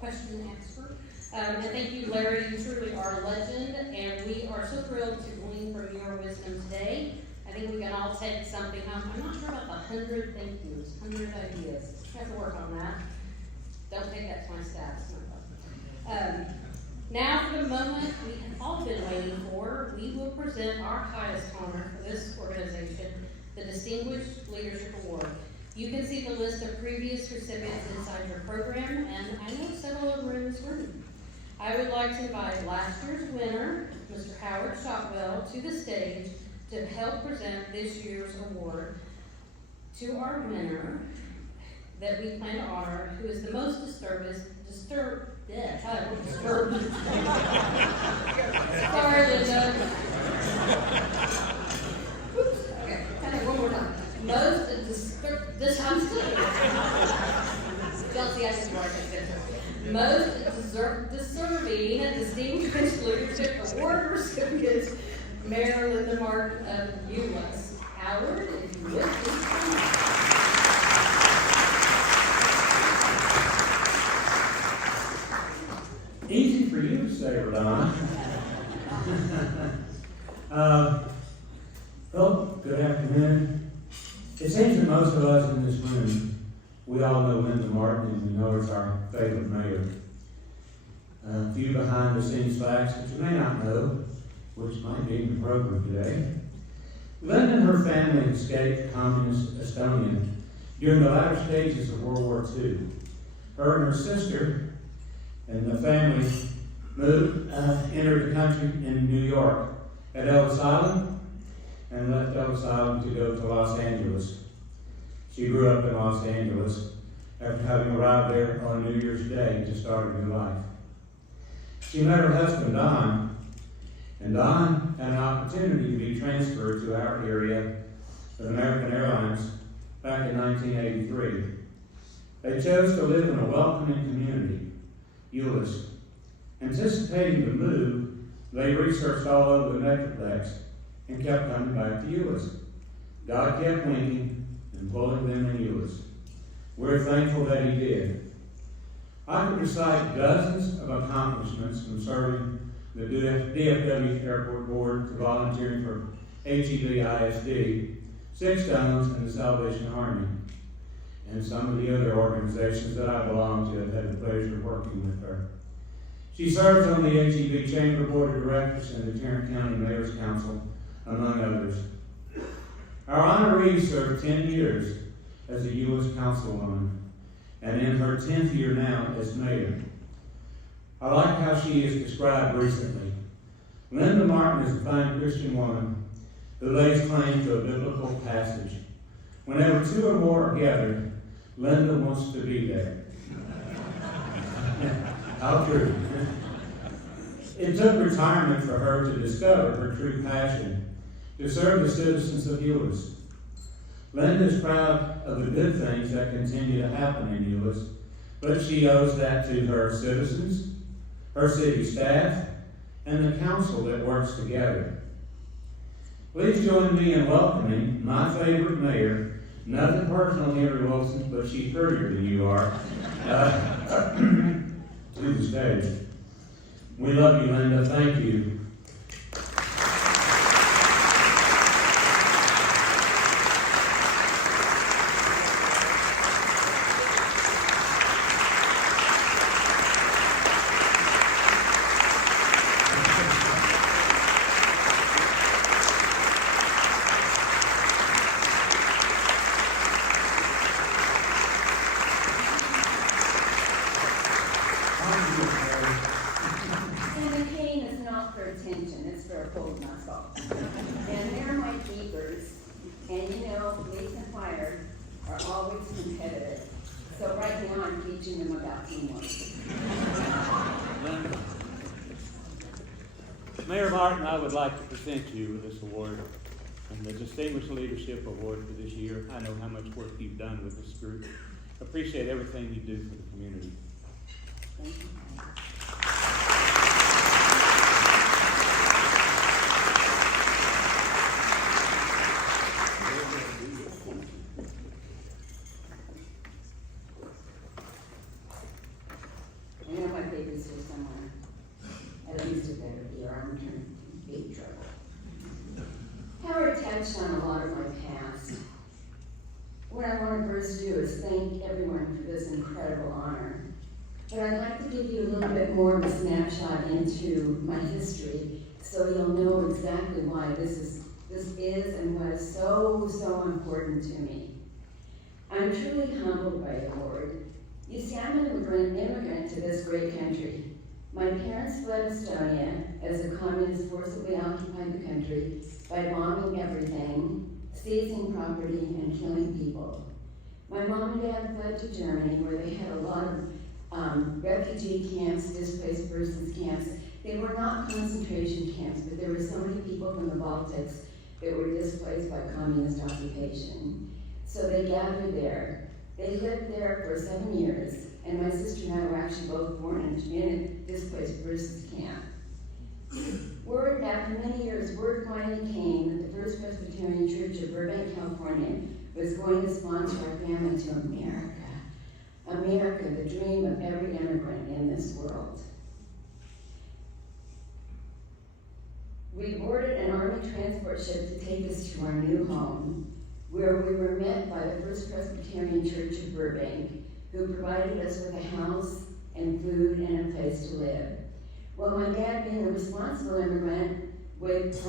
question and answer. And thank you, Larry. You truly are a legend, and we are so thrilled to glean from your wisdom today. I think we can all take something home. I'm not sure about the 100 thank yous, 100 ideas. We have to work on that. Don't take that to my staff. It's not fun. Now, for the moment we have all been waiting for, we will present our highest honor for this organization, the Distinguished Leadership Award. You can see the list of previous recipients inside your program, and I know several of them are in this room. I would like to invite last year's winner, Mr. Howard Shotwell, to the stage to help present this year's award to our winner that we plan to honor, who is the most disturbed. Sorry, Linda. Oops. Okay, kind of one more time. Most disturbed. This I'm still. Don't see I can write it. Most deserving Distinguished Leadership Award recipient, Mayor Linda Martin of Euless. Howard, if you would, please come. Easy for you to say, Donna. Well, good afternoon. It seems that most of us in this room, we all know Linda Martin, and we know it's our favorite mayor. A few behind-the-scenes facts that you may not know, which might be in the program today. Linda and her family escaped communist Estonia during the latter stages of World War II. Her and her sister and the family entered the country in New York at Ellis Island and left Ellis Island to go to Los Angeles. She grew up in Los Angeles after having arrived there on New Year's Day to start a new life. She met her husband, Don, and Don had an opportunity to be transferred to our area of American Airlines back in 1983. They chose to live in a welcoming community, Euless. Anticipating the move, they researched all over the Metroplex and kept coming back to Euless. God kept winking and pulling them in Euless. We're thankful that He did. I could recite dozens of accomplishments from serving the DFW Airport Board to volunteering for HEB ISD, Six Stones, and the Salvation Army, and some of the other organizations that I belong to. I've had the pleasure of working with her. She serves on the HEB Chamber Board of Directors and the Tarrant County Mayor's Council, among others. Our honoree served 10 years as a U.S. councilwoman, and in her 10th year now as mayor. I like how she is described recently. Linda Martin is a fine Christian woman who lays claim to a biblical passage. Whenever two or more are gathered, Linda wants to be there. How true. It took retirement for her to discover her true passion, to serve the citizens of Euless. Linda is proud of the good things that continue to happen in Euless, but she owes that to her citizens, her city staff, and the council that works together. Please join me in welcoming my favorite mayor, nothing personal, Henry Wilson, but she's prettier than you are, to the stage. We love you, Linda. Thank you. Mayor Martin, I would like to present you with this award, and the Distinguished Leadership Award for this year. I know how much work you've done with this group. Appreciate everything you do for the community. Thank you. lot of my past. What I want to first do is thank everyone for this incredible honor. But I'd like to give you a little bit more of a snapshot into my history so you'll know exactly why this is and was so important to me. I'm truly humbled by the Lord. You see, I'm an immigrant to this great country. My parents fled Estonia as the communists forcibly occupied the country by bombing everything, seizing property, and killing people. My mom and dad fled to Germany, where they had a lot of refugee camps, displaced persons camps. They were not concentration camps, but there were so many people from the Baltics that were displaced by communist occupation. So they gathered there. They lived there for 7 years, and my sister and I were actually both born in a displaced persons camp. After many years, word finally came that the First Presbyterian Church of Burbank, California was going to sponsor our family to America. America, the dream of every immigrant in this world. We boarded an Army transport ship to take us to our new home, where we were met by the First Presbyterian Church of Burbank, who provided us with a house and food and a place to live. Well, my dad, being a responsible immigrant with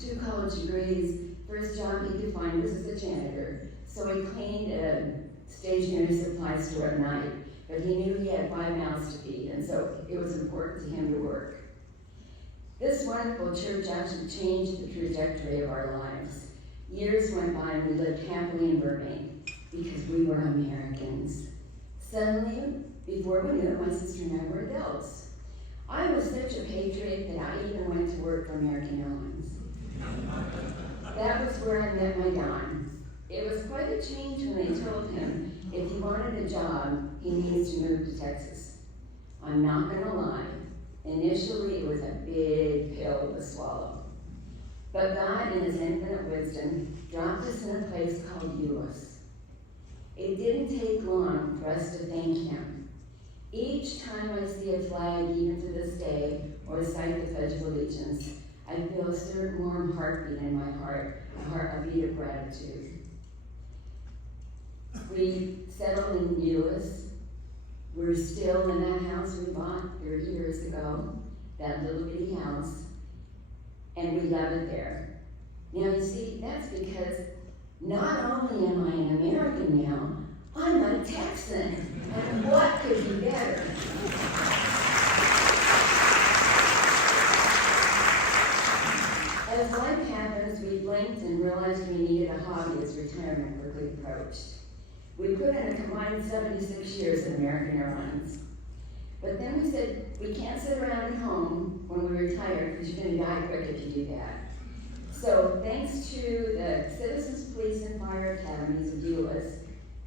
2 college degrees, first job he could find was as a janitor. So he cleaned a stationery supply store at night, but he knew he had 5 mouths to feed, and so it was important to him to work. This wonderful church actually changed the trajectory of our lives. Years went by and we lived happily in Burbank because we were Americans. Suddenly, before we knew it, my sister and I were adults. I was such a patriot that I even went to work for American Airlines. That was where I met my Don. It was quite a change when they told him if he wanted a job, he needs to move to Texas. I'm not gonna lie. Initially, it was a big pill to swallow. But God, in his infinite wisdom, dropped us in a place called Euless. It didn't take long for us to thank him. Each time I see a flag, even to this day, or cite the Pledge of Allegiance, I feel a certain warm heartbeat in my heart, a beat of gratitude. We settled in Euless. We're still in that house we bought 30 years ago, that little bitty house, and we love it there. Now you see, that's because not only am I an American now, I'm a Texan, and what could be better? As life happens, we blinked and realized we needed a hobby as retirement quickly approached. We put in a combined 76 years at American Airlines. But then we said, we can't sit around at home when we retire because you're going to die quick if you do that. So thanks to the Citizens Police and Fire Academies of Euless,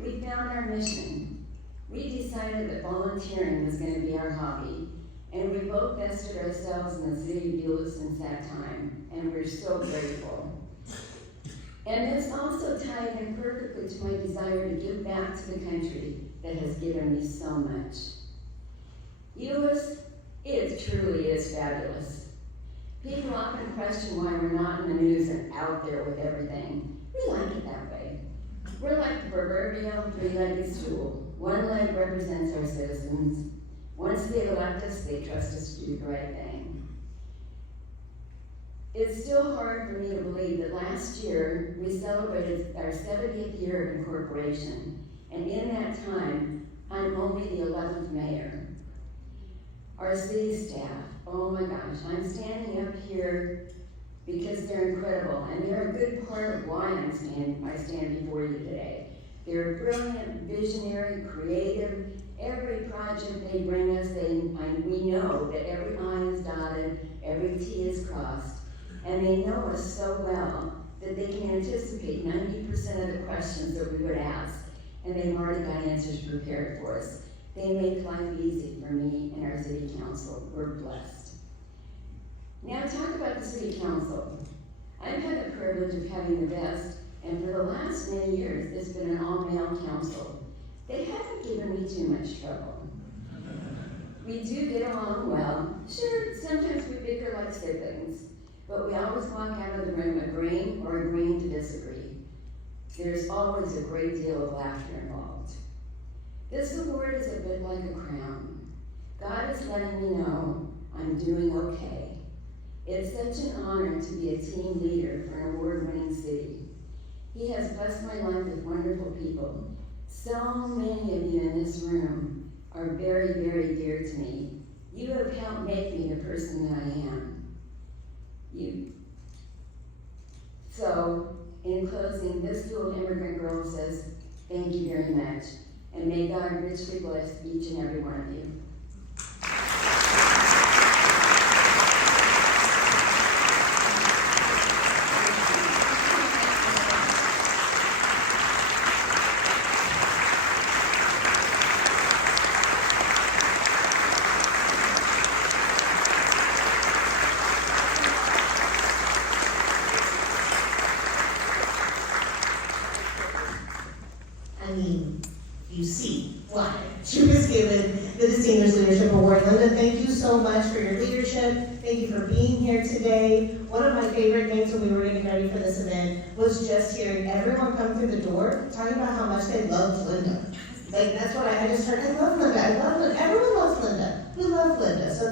we found our mission. We decided that volunteering was going to be our hobby, and we both vested ourselves in the city of Euless since that time, and we're so grateful. And this also tied in perfectly to my desire to give back to the country that has given me so much. Euless, it truly is fabulous. People often question why we're not in the news and out there with everything. We like it that way. We're like the proverbial 3-legged stool. One leg represents our citizens. Once they elect us, they trust us to do the right thing. It's still hard for me to believe that last year we celebrated our 70th year of incorporation, and in that time, I'm only the 11th mayor. Our city staff, oh my gosh, I'm standing up here because they're incredible, and they're a good part of why I stand before you today. They're brilliant, visionary, creative. Every project they bring us, we know that every I is dotted, every T is crossed, and they know us so well that they can anticipate 90% of the questions that we would ask, and they've already got answers prepared for us. They make life easy for me and our city council. We're blessed. Now talk about the city council. I've had the privilege of having the best, and for the last many years, it's been an all-male council. They haven't given me too much trouble. We do get along well. Sure, sometimes we bicker like siblings, but we always walk out of the room agreeing or agreeing to disagree. There's always a great deal of laughter involved. This award is a bit like a crown. God is letting me know I'm doing okay. It's such an honor to be a team leader for an award-winning city. He has blessed my life with wonderful people. So many of you in this room are very, very dear to me. You have helped make me the person that I am. So, in closing, this dual immigrant girl says, thank you very much, and may God richly bless each and every one of you. You see why she was given the Distinguished Leadership Award. Linda, thank you so much for your leadership. Thank you for being here today. One of my favorite things when we were getting ready for this event was just hearing everyone come through the door talking about how much they loved Linda. Like, that's what I just heard. I love Linda. I love Linda. Everyone loves Linda. We love Linda. So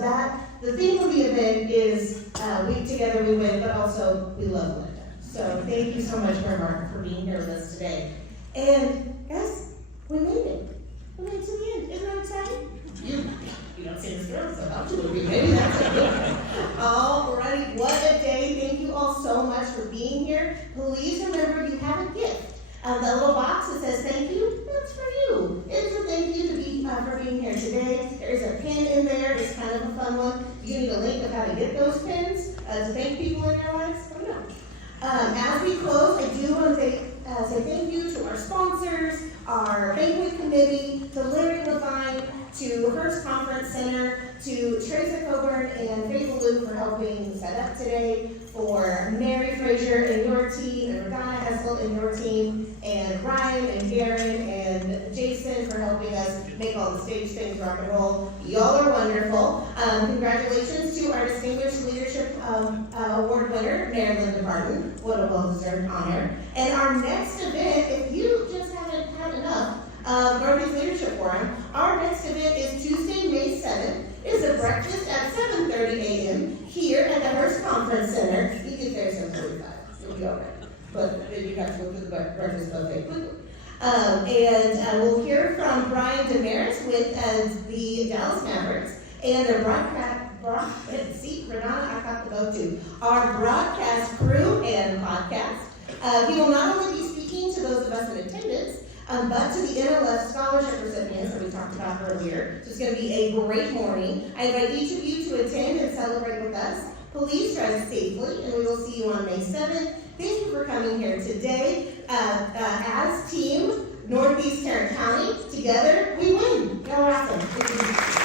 the theme of the event is we together we win, but also we love Linda. So thank you so much, Mayor Martin, for being here with us today. And guys, we made it. We made it to the end. Isn't that exciting? You don't see this girl, so how should we be? Maybe that's a good one. Alrighty, what a day. Thank you all so much for being here. Please remember you have a gift. The little box that says thank you, that's for you. It's a thank you for being here today. There is a pin in there. It's kind of a fun one. You need a link of how to get those pins to thank people in your lives. Let me know. As we close, I do want to say thank you to our sponsors, our banquet committee, to Larry Levine, to Hurst Conference Center, to Teresa Coburn and Faith Luke for helping set up today, for Mary Frazier and your team, and Regina Hessel and your team, and Ryan and Garen and Jason for helping us make all the stage things rock and roll. Y'all are wonderful. Congratulations to our Distinguished Leadership Award winner, Mayor Linda Barton. What a well-deserved honor. And our next event, if you just haven't had enough of Northeast Leadership Forum, our next event is Tuesday, May 7th. It's a breakfast at 7:30 a.m. here at the Hurst Conference Center. You get there at 7:45. You'll be all right. But then you have to go to the breakfast buffet quickly. And we'll hear from Brian Damaris with the Dallas Mavericks and the Renata, I got to go to our broadcast crew and podcast. He will not only be speaking to those of us in attendance, but to the NLF scholarship recipients that we talked about earlier. So it's going to be a great morning. I invite each of you to attend and celebrate with us. Please drive safely, and we will see you on May 7th. Thank you for coming here today. As Team Northeast Tarrant County, together we win. Y'all are awesome.